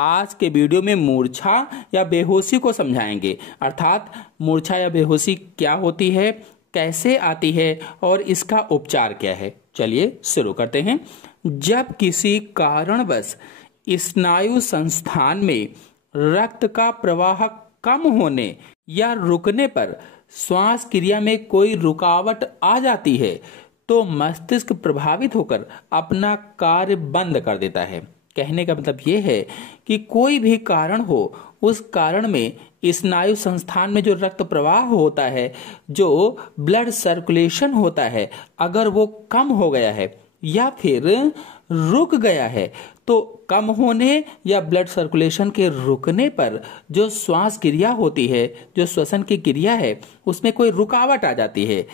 आज के वीडियो में मूर्छा या बेहोशी को समझाएंगे, अर्थात मूर्छा या बेहोशी क्या होती है, कैसे आती है और इसका उपचार क्या है। चलिए शुरू करते हैं। जब किसी कारणवश स्नायु संस्थान में रक्त का प्रवाह कम होने या रुकने पर श्वास क्रिया में कोई रुकावट आ जाती है तो मस्तिष्क प्रभावित होकर अपना कार्य बंद कर देता है। कहने का मतलब ये है कि कोई भी कारण हो, उस कारण में स्नायु संस्थान में जो रक्त प्रवाह होता है, जो ब्लड सर्कुलेशन होता है, अगर वो कम हो गया है या फिर रुक गया है तो कम होने या ब्लड सर्कुलेशन के रुकने पर जो श्वास क्रिया होती है, जो श्वसन की क्रिया है, उसमें कोई रुकावट आ जाती है।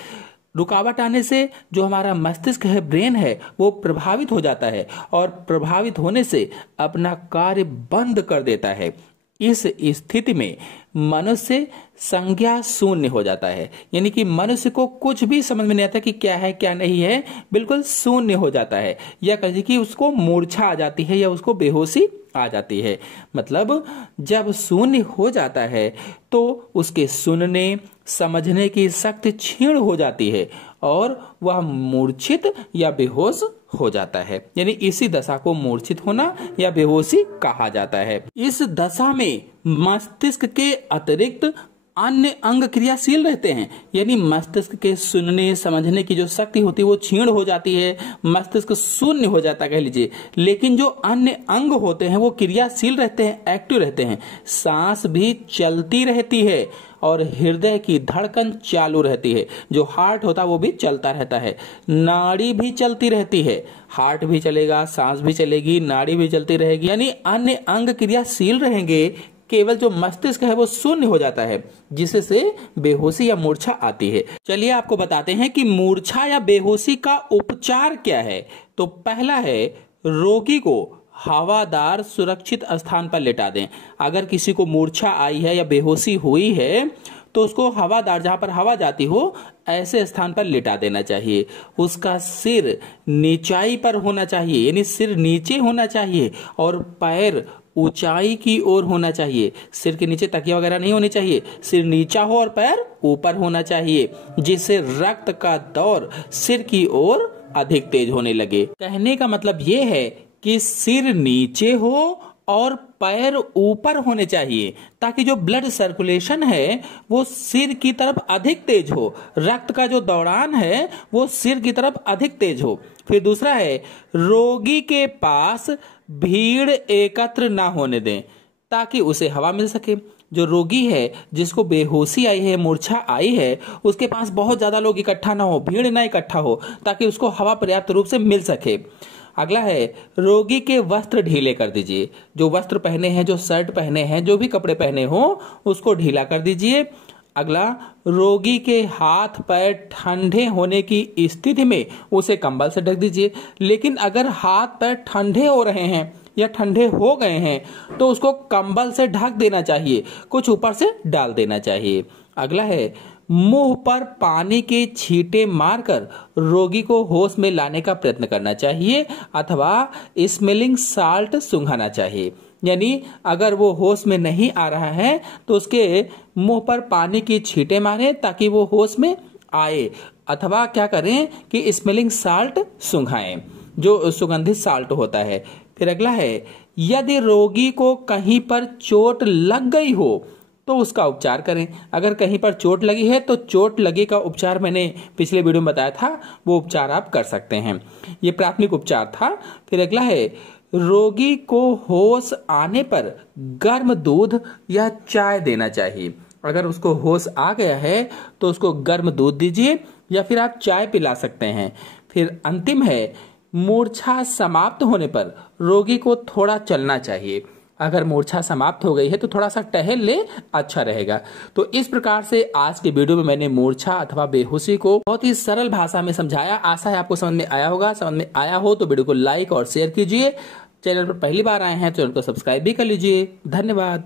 रुकावट आने से जो हमारा मस्तिष्क है, ब्रेन है, वो प्रभावित हो जाता है और प्रभावित होने से अपना कार्य बंद कर देता है। इस स्थिति में मनुष्य संज्ञा शून्य हो जाता है, यानी कि मनुष्य को कुछ भी समझ में नहीं आता कि क्या है क्या नहीं है, बिल्कुल शून्य हो जाता है, या कहिए कि उसको मूर्छा आ जाती है या उसको बेहोशी आ जाती है। मतलब जब शून्य हो जाता है तो उसके सुनने समझने की शक्ति क्षीण हो जाती है और वह मूर्छित या बेहोश हो जाता है। यानी इसी दशा को मूर्छित होना या बेहोशी कहा जाता है। इस दशा में मस्तिष्क के अतिरिक्त अन्य अंग क्रियाशील रहते हैं, यानी मस्तिष्क के सुनने समझने की जो शक्ति होती है वो क्षीण हो जाती है, मस्तिष्क शून्य हो जाता है कह लीजिए। लेकिन जो अन्य अंग होते हैं वो क्रियाशील रहते हैं, एक्टिव रहते हैं। सांस भी चलती रहती है और हृदय की धड़कन चालू रहती है, जो हार्ट होता है वो भी चलता रहता है। नाड़ी भी चलती रहती है, हार्ट भी चलेगा, सांस भी चलेगी, नाड़ी भी चलती रहेगी, यानी अन्य अंग क्रियाशील रहेंगे। केवल जो मस्तिष्क है वो शून्य हो जाता है, जिससे बेहोशी या मूर्छा आती है। चलिए आपको बताते हैं कि मूर्छा या बेहोशी का उपचार क्या है। तो पहला है, रोगी को हवादार सुरक्षित स्थान पर लेटा दें। अगर किसी को मूर्छा आई है या बेहोशी हुई है तो उसको हवादार, जहां पर हवा जाती हो, ऐसे स्थान पर लेटा देना चाहिए। उसका सिर नीचाई पर होना चाहिए, यानी सिर नीचे होना चाहिए और पैर ऊंचाई की ओर होना चाहिए। सिर के नीचे तकिया वगैरह नहीं होनी चाहिए, सिर नीचा हो और पैर ऊपर होना चाहिए, जिससे रक्त का दौर सिर की ओर अधिक तेज होने लगे। कहने का मतलब ये है कि सिर नीचे हो और पैर ऊपर होने चाहिए, ताकि जो ब्लड सर्कुलेशन है वो सिर की तरफ अधिक तेज हो, रक्त का जो दौड़ान है वो सिर की तरफ अधिक तेज हो। फिर दूसरा है, रोगी के पास भीड़ एकत्र ना होने दें, ताकि उसे हवा मिल सके। जो रोगी है, जिसको बेहोशी आई है, मूर्छा आई है, उसके पास बहुत ज्यादा लोग इकट्ठा ना हो, भीड़ ना इकट्ठा हो, ताकि उसको हवा पर्याप्त रूप से मिल सके। अगला है, रोगी के वस्त्र ढीले कर दीजिए। जो वस्त्र पहने हैं, जो शर्ट पहने हैं, जो भी कपड़े पहने हो, उसको ढीला कर दीजिए। अगला, रोगी के हाथ पैर ठंडे होने की स्थिति में उसे कंबल से ढक दीजिए। लेकिन अगर हाथ पैर ठंडे हो रहे हैं या ठंडे हो गए हैं तो उसको कंबल से ढक देना चाहिए, कुछ ऊपर से डाल देना चाहिए। अगला है, मुंह पर पानी के छींटे मारकर रोगी को होश में लाने का प्रयत्न करना चाहिए अथवा स्मेलिंग साल्ट सूंघाना चाहिए। यानी अगर वो होश में नहीं आ रहा है तो उसके मुंह पर पानी की छींटे मारें ताकि वो होश में आए, अथवा क्या करें कि स्मेलिंग साल्ट सूंघाएं, जो सुगंधित साल्ट होता है। फिर अगला है, यदि रोगी को कहीं पर चोट लग गई हो तो उसका उपचार करें। अगर कहीं पर चोट लगी है तो चोट लगी का उपचार मैंने पिछले वीडियो में बताया था, वो उपचार आप कर सकते हैं। ये प्राथमिक उपचार था। फिर अगला है, रोगी को होश आने पर गर्म दूध या चाय देना चाहिए। अगर उसको होश आ गया है तो उसको गर्म दूध दीजिए या फिर आप चाय पिला सकते हैं। फिर अंतिम है, मूर्छा समाप्त होने पर रोगी को थोड़ा चलना चाहिए। अगर मूर्छा समाप्त हो गई है तो थोड़ा सा टहल ले, अच्छा रहेगा। तो इस प्रकार से आज के वीडियो में मैंने मूर्छा अथवा बेहोशी को बहुत ही सरल भाषा में समझाया। आशा है आपको समझ में आया होगा। समझ में आया हो तो वीडियो को लाइक और शेयर कीजिए। चैनल पर पहली बार आए हैं तो चैनल को सब्सक्राइब भी कर लीजिए। धन्यवाद।